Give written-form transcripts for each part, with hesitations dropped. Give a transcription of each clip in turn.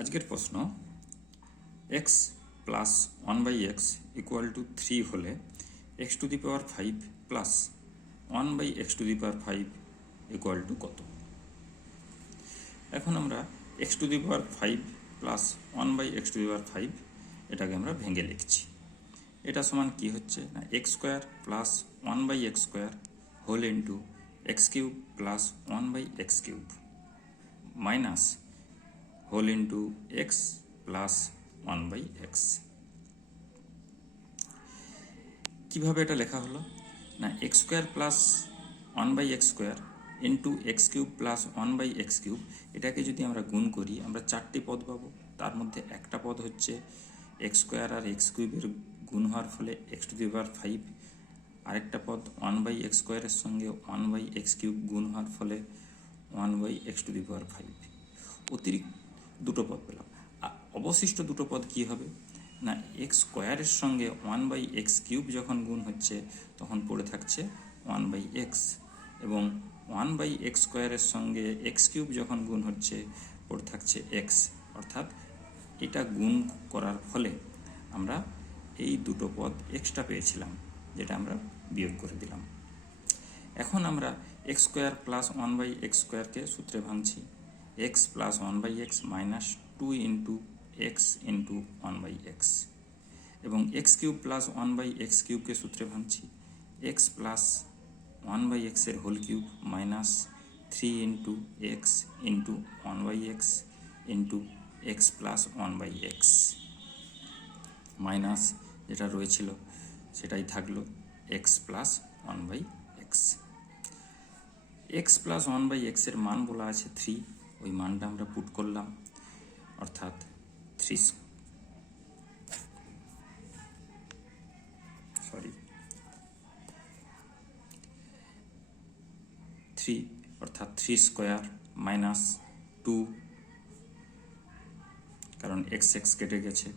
আজকের প্রশ্ন x plus 1/x equal to 3 হলে x to the power 5 plus 1/x to the power 5 equal to কত। এখন আমরা x to the power 5 plus 1/x to the power 5 এটাকে আমরা ভেঙে লিখছি। এটা সমান কি হচ্ছে না x square plus 1/x square whole into x cube plus 1/x cube minus whole into x plus 1/x। কীভাবে এটা লেখা হলো না x square plus 1/x square into x cube plus 1/x cube, এটাকে যদি আমরা গুণ করি আমরা চারটি পদ পাবো। তার মধ্যে একটা পদ হচ্ছে x স্কোয়ার আর x কিউবের গুণ হওয়ার ফলে x টু দি পাওয়ার 5, আরেকটা পদ 1/x স্কোয়ারের সঙ্গে 1/x কিউব গুণ হওয়ার ফলে 1/x টু দি পাওয়ার 5। অতিরিক্ত দুটো পদ পেলাম। অবশিষ্ট দুটো পদ কি হবে না x স্কোয়ারের সঙ্গে 1/x কিউব যখন গুণ হচ্ছে তখন পড়ে থাকছে 1/x, এবং 1/x স্কোয়ারের সঙ্গে x কিউব যখন গুণ হচ্ছে পড়ে থাকছে x। অর্থাৎ এটা গুণ করার ফলে আমরা এই দুটো পদ এক্সট্রা পেয়েছিলাম, যেটা আমরা বিয়োগ করে দিলাম। এখন আমরা x স্কোয়ার প্লাস 1/x স্কোয়ারকে সূত্রে ভাঙছি x plus 1/x minus 2 into x into 1/x, এবং x কিউব প্লাস 1/x কিউবকে সূত্রে ভাঙছি x প্লাস 1/x এর whole cube minus 3 into x into 1/x into x plus 1/x minus যেটা রয়েছিল সেটাই থাকলো x plus 1/x। x plus 1/x এর মান বলা আছে 3, ওই মানটা আমরা পুট করলাম, অর্থাৎ 3 অর্থাৎ 3 স্কোয়ার মাইনাস 2, কারণ x কেটে গেছে।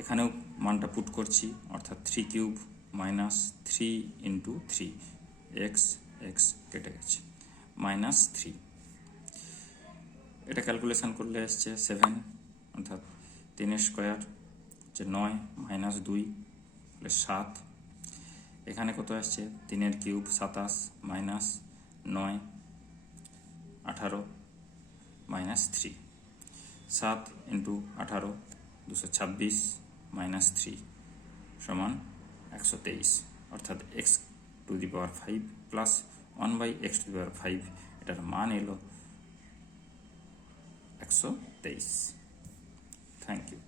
এখানেও মানটা পুট করছি, অর্থাৎ 3 কিউব মাইনাস 3 ইন্টু 3, x কেটে গেছে মাইনাস 3। এটা ক্যালকুলেশন করলে আসছে 7, অর্থাৎ 3 স্কোয়ার হচ্ছে 9 মাইনাস 2 হলে 7। এখানে কত আসছে 3 cube 27 minus 9 18 minus 3, 7 into 18 226 minus 3 সমান 123, অর্থাৎ x to the power 5 plus 1/x to the power 5 এটার মান এলো 123। Thank you.